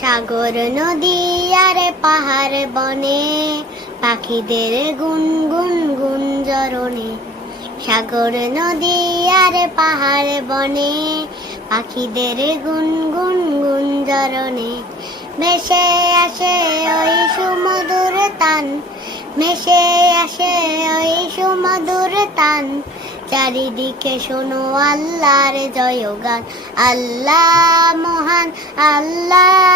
সাগর নদী আর পাহাড় বনে, পাখিদের গুনগুন গুঞ্জরণে সাগর নদী আর পাহাড় বনে, পাখিদের গুনগুন গুঞ্জরণে ভেসে আসে ওই সুমধুর তান ভেসে আসে ওই সুমধুর তান। চারিদিকে শোনো আল্লাহর জয়গান, আল্লাহ মহান, আল্লাহ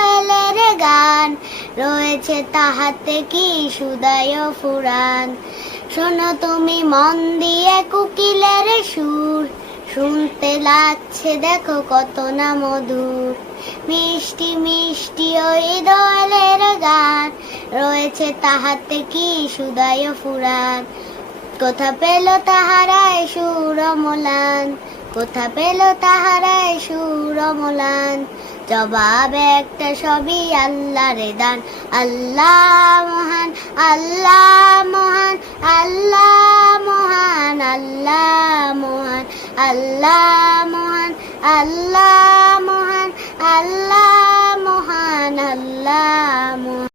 রয়েছে তাহাতে কি সুদায় ফুরান? শোনো তুমি মন দিয়ে কোকিলের সুর। শুনতে লাগছে দেখো কত না মধুর। মিষ্টি মিষ্টি ওই দলের গান। রয়েছে তাহাতে কি সুদায় ফুরান? কোথা পেল তাহারায় সুর মোলান কোথা পেল তাহারায় সুর মোলান জবাব একটা সবই আল্লাহরে দান। আল্লাহ মহান আল্লাহ মহান আল্লাহ মহান আল্লাহ মহান আল্লাহ মহান আল্লাহ মহান, আল্লাহ